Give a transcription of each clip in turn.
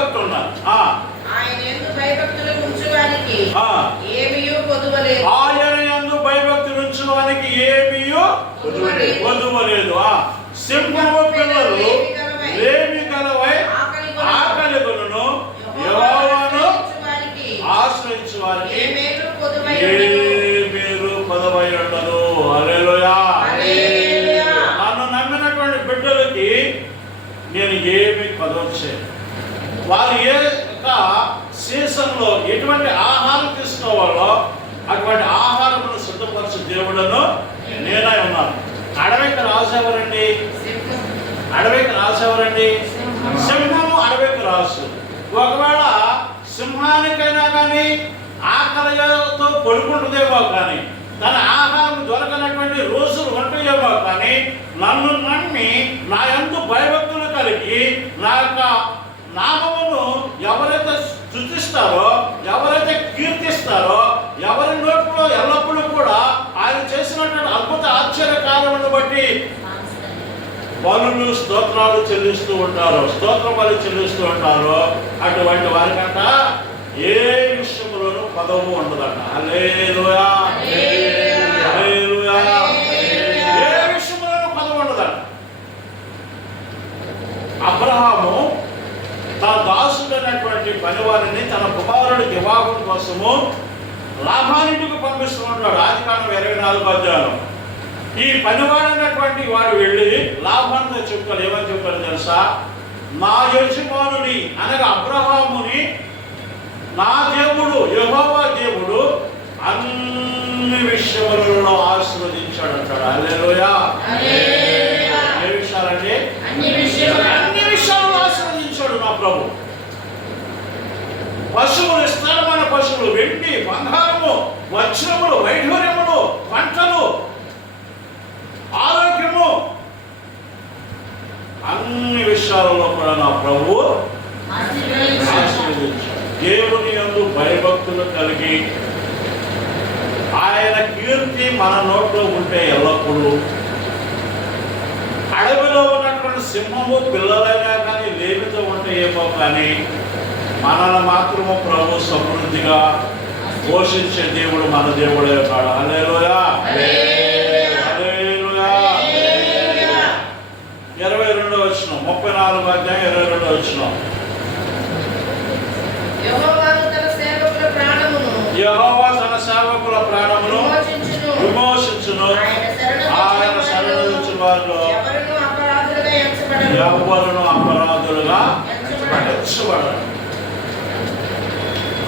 భయభక్తులు ఉన్నారు. ఆయన యందు భయభక్తులు ఉంచువానికి ఏమీయూ కొదువలేదు. ఆయన యందు భయభక్తులు ఉంచువానికి ఏమీయూ కొదువలేదు. సింహము పిల్లలు లేమి గలవై ఆకలి కొనును యెహోవాను ఆశ్రయించు వారికి ఏ మేలు కొదువై ఉండదు. హల్లెలూయా. నన్ను నమ్మినటువంటి బిడ్డలకి నేను ఏమి కొదవచ్చు. వారు ఏ యొక్క సీజన్లో ఎటువంటి ఆహారం తీసుకోవాలో అటువంటి ఆహారమును సిద్ధపరచు దేవుడను నేనై ఉన్నాను. అడవికి రాసేవారండి, అడవికి రాసేవారండి సింహము అడవికి రాసు. ఒకవేళ సింహానికైనా కానీ ఆకలితో పడుకుంటుందేమో కానీ తన ఆహారం దొరకనటువంటి రోజులు ఉంటాయేమో కానీ నన్ను నమ్మి నా యందు భయభక్తులు కలిగి నా యొక్క నామమును ఎవరైతే స్తుతిస్తారో, ఎవరైతే కీర్తిస్తారో, ఎవరి నోట్లో ఎల్లప్పుడూ కూడా ఆయన చేసినటువంటి అద్భుత ఆశ్చర్య కార్యములను బట్టి బలులు స్తోత్రాలు చెల్లిస్తూ ఉంటారు, స్తోత్ర బలి చెల్లిస్తూ ఉంటారు. అటువంటి వారికంట ఏ విషయంలోనూ పదవు ఉండదట. హల్లెలూయా, హల్లెలూయా. ఏ విషయంలోనూ పదవు ఉండదట. అబ్రహాము తన దాసుడైనటువంటి పనివారిని తన కుమారుడి వివాహం కోసము లాభానింటికి పంపిస్తూ ఉంటాడు. ఆదికాండం 24వ అధ్యాయం. ఈ పనివాడైనటువంటి వాడు వెళ్ళి లాభాన్ని చెప్తాడు. ఏమని చెప్తాడు తెలుసా? నా యజమానుని అనగా అబ్రహాముని నా దేవుడు యెహోవా దేవుడు అన్ని విషయములలో ఆశీర్వదించాడు అంటాడు. హల్లెలూయా. ఏ విషయాలండి? అన్ని విషయాలు ఆశీర్వదించాడు నా ప్రభు. పశువులు, స్థిరమైన పశువులు, వెండి, బంగారము, వజ్రములు, వైఢూర్యములు, పంటలు, ఆరోగ్యము, అన్ని విషయాలలో కూడా నా ప్రభు ఆశీర్వదించాడు. దేవుని యందు భయభక్తులు కలిగి ఆయన కీర్తి మన నోట్లో ఉంటే ఎల్లప్పుడూ అడవిలో ఉన్నటువంటి సింహము పిల్లలైనా కానీ లేమితో ఉంటే ఏమో కానీ మనల్ని మాత్రము ప్రభు సమృద్ధిగా పోషించే దేవుడు మన దేవుడే కాడు. హల్లెలూయా, హల్లెలూయా. 22వ వచనం, 34వ అధ్యాయం 22వ వచనం. యెహోవా తన సేవకుల ప్రాణమును విమోచించును. ఆయన శరణు వారిలో ఎవరును అపరాధులుగా ఎంచబడరు.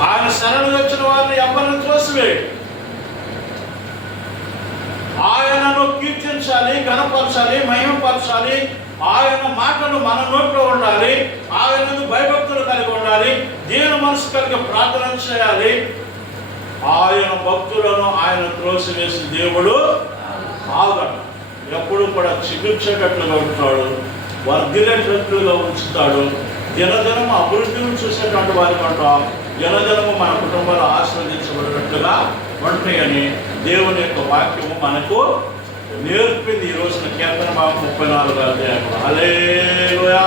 ఆయన శరణు వచ్చిన వారిని ఎవరిని తోసివేయడు. ఆయనను కీర్తించాలి, గణపరచాలి, మహిమపరచాలి. ఆయన మాటలు మన నోట్లో ఉండాలి. ఆయనను భయభక్తులు కలిగి ఉండాలి. దీన మనసు కలిగి ప్రార్థన చేయాలి. ఆయన భక్తులను ఆయన త్రోసివేసి దేవుడు ఆగడు. ఎప్పుడు కూడా చిగుర్చేటట్లుగా ఉంటాడు, వర్ధిల్లేటట్లుగా ఉంచుతాడు. దినదినము అభివృద్ధిని చూసేటువంటి వారి కంట దినదినము మన కుటుంబాలు ఆస్వాదించబడినట్లుగా ఉంటాయని దేవుని యొక్క వాక్యము మనకు నేర్పింది. ఈ రోజున కీర్తన భాగం 34వ అధ్యాయం. హల్లెలూయా.